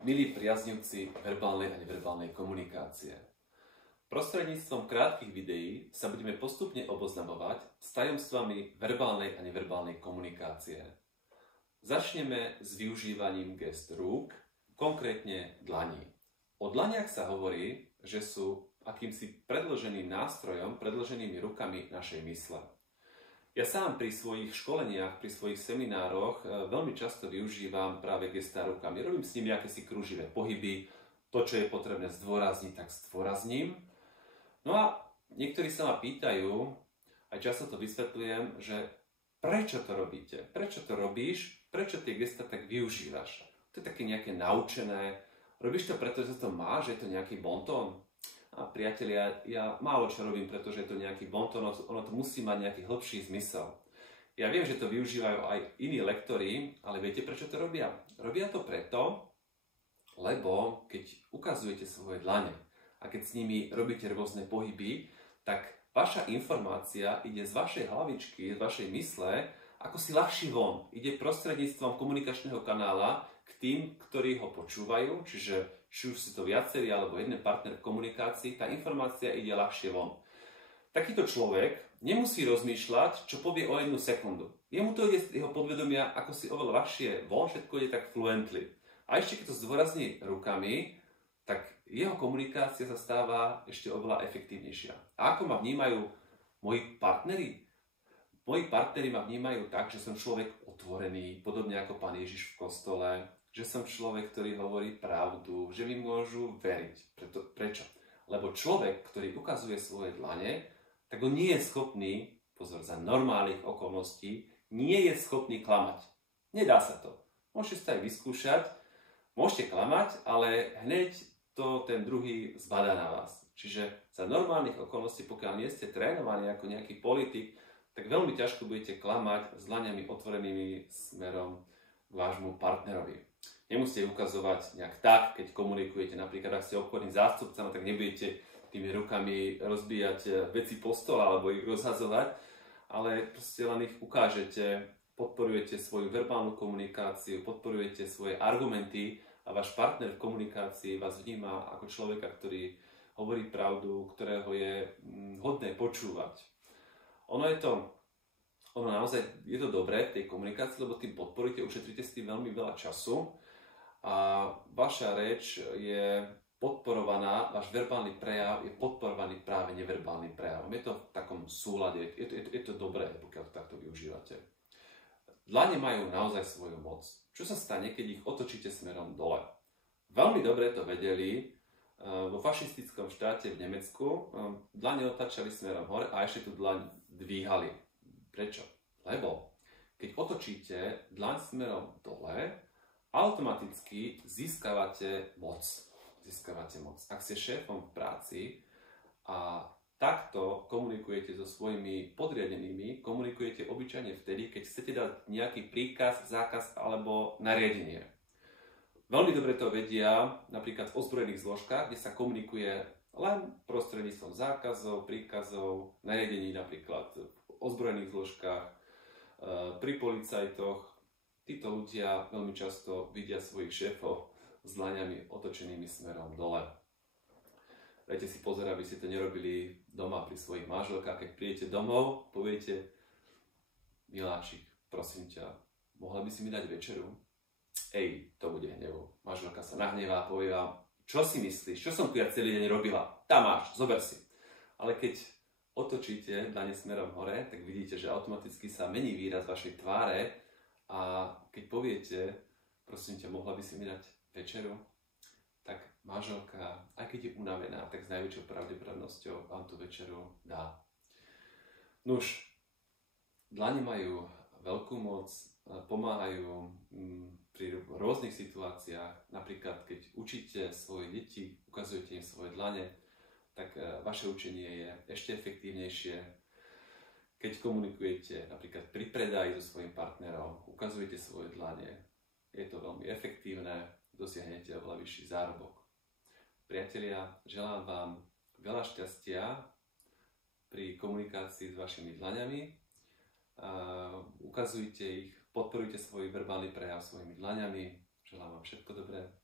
Milí priaznivci verbálnej a neverbálnej komunikácie. Prostredníctvom krátkych videí sa budeme postupne oboznamovať s tajomstvami verbálnej a neverbálnej komunikácie. Začneme s využívaním gest rúk, konkrétne dlaní. O dlaniach sa hovorí, že sú akýmsi predĺženým nástrojom, predĺženými rukami našej mysle. Ja sám pri svojich školeniach, pri svojich seminároch veľmi často využívam práve gestá rukami. Robím s nimi akési kruživé pohyby, to, čo je potrebné zdôrazniť, tak zdôrazním. No a niektorí sa ma pýtajú, aj často to vysvetľujem, že prečo to robíte? Prečo to robíš? Prečo tie gestá tak využívaš? To je také nejaké naučené. Robíš to preto, že to má, že je to nejaký bontón? A priatelia, ja málo čo robím, pretože je to nejaký bontón, ono to musí mať nejaký hĺbší zmysel. Ja viem, že to využívajú aj iní lektori, ale viete, prečo to robia? Robia to preto, lebo keď ukazujete svoje dlane a keď s nimi robíte rôzne pohyby, tak vaša informácia ide z vašej hlavičky, z vašej mysle, ako si ľahší von. Ide prostredníctvom komunikačného kanála k tým, ktorí ho počúvajú, čiže či už si to viacerí alebo jeden partner v komunikácii, tá informácia ide ľahšie von. Takýto človek nemusí rozmýšľať, čo povie o 1 sekundu. Jemu to ide z jeho podvedomia ako si oveľa ľahšie von, všetko ide tak fluently. A ešte keď to zdôrazní rukami, tak jeho komunikácia sa stáva ešte oveľa efektívnejšia. A ako ma vnímajú moji partneri? Moji partneri ma vnímajú tak, že som človek otvorený, podobne ako Pán Ježiš v kostole, že som človek, ktorý hovorí pravdu, že mi môžu veriť. Prečo? Lebo človek, ktorý ukazuje svoje dlane, tak on nie je schopný, pozor, za normálnych okolností, nie je schopný klamať. Nedá sa to. Môžete sa aj vyskúšať, môžete klamať, ale hneď to ten druhý zbadá na vás. Čiže za normálnych okolností, pokiaľ nie ste trénovaní ako nejaký politik, tak veľmi ťažko budete klamať s dlaňami otvorenými smerom k vášmu partnerovi. Nemusíte ukazovať nejak tak, keď komunikujete, napríklad ak ste obchodný zástupca, no tak nebudete tými rukami rozbíjať veci po stole alebo ich rozhadzovať, ale proste len ich ukážete, podporujete svoju verbálnu komunikáciu, podporujete svoje argumenty a váš partner v komunikácii vás vníma ako človeka, ktorý hovorí pravdu, ktorého je hodné počúvať. Ono naozaj je to dobré v tej komunikácii, lebo tým podporíte, ušetríte s tým veľmi veľa času a vaša reč je podporovaná, váš verbálny prejav je podporovaný práve neverbálnym prejavom. Je to v takom súlade, je to dobré, pokiaľ to takto využívate. Dlane majú naozaj svoju moc. Čo sa stane, keď ich otočíte smerom dole? Veľmi dobre to vedeli vo fašistickom štáte v Nemecku. Dlane otáčali smerom hore a ešte tú dlaň dvíhali. Prečo? Lebo keď otočíte dlaň smerom dole, automaticky získavate moc. Ak ste šéfom v práci a takto komunikujete so svojimi podriadenými, komunikujete obyčajne vtedy, keď chcete dať nejaký príkaz, zákaz alebo nariadenie. Veľmi dobre to vedia napríklad v ozbrojených zložkách, kde sa komunikuje len prostredníctvom zákazov, príkazov, nariadení napríklad v ozbrojených zložkách, pri policajtoch. Títo ľudia veľmi často vidia svojich šéfov s dlaňami otočenými smerom dole. Dajte si pozor, aby ste to nerobili doma pri svojich manželkách. Keď prídete domov, poviete: Miláčik, prosím ťa, mohla by si mi dať večeru? Ej, to bude hnevo. Manželka sa nahnevá a povie vám: čo si myslíš? Čo som tu ja celý deň robila? Tam máš, zober si. Ale keď otočíte dlane smerom hore, tak vidíte, že automaticky sa mení výraz vašej tváre a keď poviete: prosím ťa, mohla by si mi dať večeru? Tak manželka, aj keď je unavená, tak s najväčšou pravdepodobnosťou vám tú večeru dá. Nuž, dlane majú veľkú moc, pomáhajú pri rôznych situáciách. Napríklad, keď učíte svoje deti, ukazujete im svoje dlane, tak vaše učenie je ešte efektívnejšie. Keď komunikujete napríklad pri predaji so svojím partnerom, ukazujete svoje dlane, je to veľmi efektívne, dosiahnete oveľa vyšší zárobok. Priatelia, želám vám veľa šťastia pri komunikácii s vašimi dlaňami. Ukazujte ich, podporujte svoj verbálny prejav svojimi dlaňami. Želám vám všetko dobré.